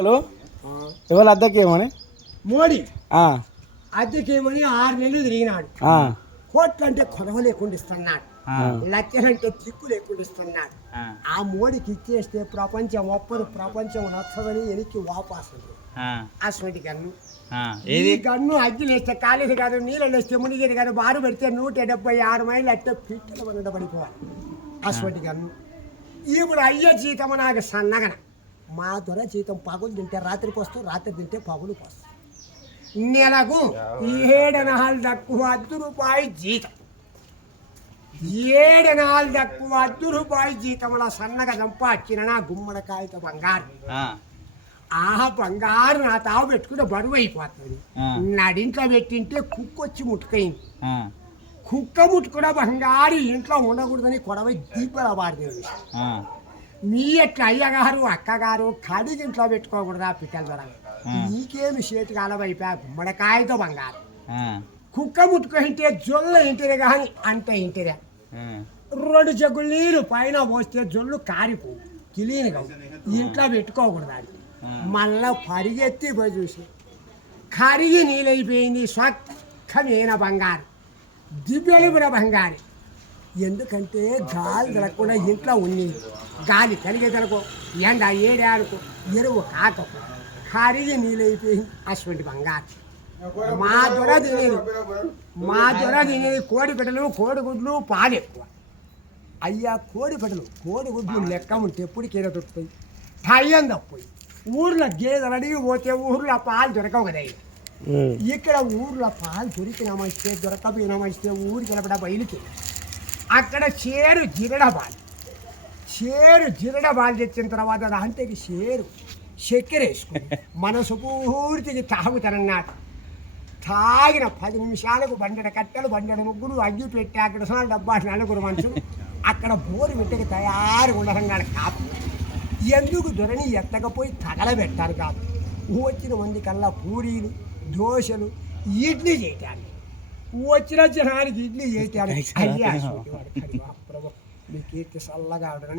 Hello? ఎవరు అద్దకేమని మోడీ. ఆ, అద్దెకేమని ఆరు నెలలు తిరిగినాడు. కోట్లు అంటే కొరవ లేకుండా ఇస్తున్నాడు. ఆ, లక్షలంటే దిక్కు లేకుండా ఇస్తున్నాడు. ఆ. మోడీకి ఇచ్చేస్తే ప్రపంచం ఒప్పదు ప్రపంచం నచ్చదని వెనక్కి వాపాసు అటువంటి గన్ను. ఈ గన్ను అగ్గి లేస్తే కాలేది కాదు నీళ్ళు లేస్తే మునిగేది కాదు బారు పెడితే నూట డెబ్బై ఆరు మైళ్ళు అట్టే పిట్టల వనడ పడిపోవాలి. అటువంటి గన్ను. ఇప్పుడు అయ్యే జీతం నాకు సన్నగన. మా దొర జీతం పగులు తింటే రాత్రి పోస్తూ రాత్రి తింటే పగులు పోస్తూ. నెలకు ఏడు నాలుగు తక్కువ అర్ధ రూపాయి జీతం. ఏడు నాలుగు తక్కువ అర్ధ రూపాయి జీతంలో సన్నగా సంపాదించిన నా గుమ్మడికాయతో బంగారు. ఆ. బంగారు నా తావు పెట్టుకుంటే బరువు అయిపోతుంది. నడింట్లో పెట్టింటే కుక్క వచ్చి ముట్టుకైంది. కుక్క ముట్టుకున్న బంగారు ఇంట్లో ఉండకూడదని కొడవ దీపాల వాడిదేవి మీ ఎట్ల అయ్యగారు అక్కగారు కడిగి ఇంట్లో పెట్టుకోకూడదా పిట్టల ద్వారా నీకేమి చేతి కాలవైపోయా గుమ్మడికాయతో బంగారు. కుక్క ముట్టుకుంటే జొల్ల ఇంటిరే కానీ అంటే ఇంటిరే రెండు జగ్గులు నీరు పైన పోస్తే జొల్లు కారిపోవు క్లీన్ కావు. ఇంట్లో పెట్టుకోకూడదు అది? మళ్ళా పరిగెత్తి పోయి చూసి. కరిగి నీళ్ళైపోయింది స్వచ్ఛమైన బంగారు. దివ్యలుపుర బంగారు. ఎందుకంటే గాలి తిరగకుండా ఇంట్లో ఉంది గాలి కలిగేదనుకో ఎండ ఏడే అనుకో ఎరువు కాకపో. కరిగి నీళ్ళైపోయింది అటువంటి బంగారు. మా దొర తినేది మా దొర తినేది కోడి పెట్టలు కోడిగుడ్లు పాలు ఎక్కువ. అయ్యా కోడి పెట్టలు కోడిగుడ్లు లెక్క ఉంటే ఎప్పటికైనా దొరుకుతాయి? టైం తప్పోయి ఊర్లో గేదెలు అడిగి పోతే ఊర్లో పాలు దొరకవు కదా ఇక్కడ ఊర్లో పాలు దొరికినామస్తే దొరకపోయినామస్తే ఊరికి వెళ్ళబడ బయలుకి అక్కడ చేరు జిరడబాలి చేరు జిరడ తెచ్చిన తర్వాత దాంతకి చేరు. చక్కెర వేసుకుని మనసు పూర్తికి తాగుతారన్నమాట తాగిన పది నిమిషాలకు బండెడ కట్టెలు బండెడ ముగ్గురు అగ్గి పెట్టి అక్కడ సార్ డబ్బా నలుగురు మనుషులు అక్కడ బోరు పెట్టకి తయారు ఉండరన్నాడు కాదు ఎందుకు దొరని ఎత్తకపోయి తగలబెట్టారు కాదు వచ్చిన మంది కల్లా పూరీలు దోశలు ఇడ్లీ చేయటానికి వచ్చిన జనానికి ఇడ్లీ చేయటానికి అయ్యా ప్రభు మీ కీర్తి చల్లగా ఉండరని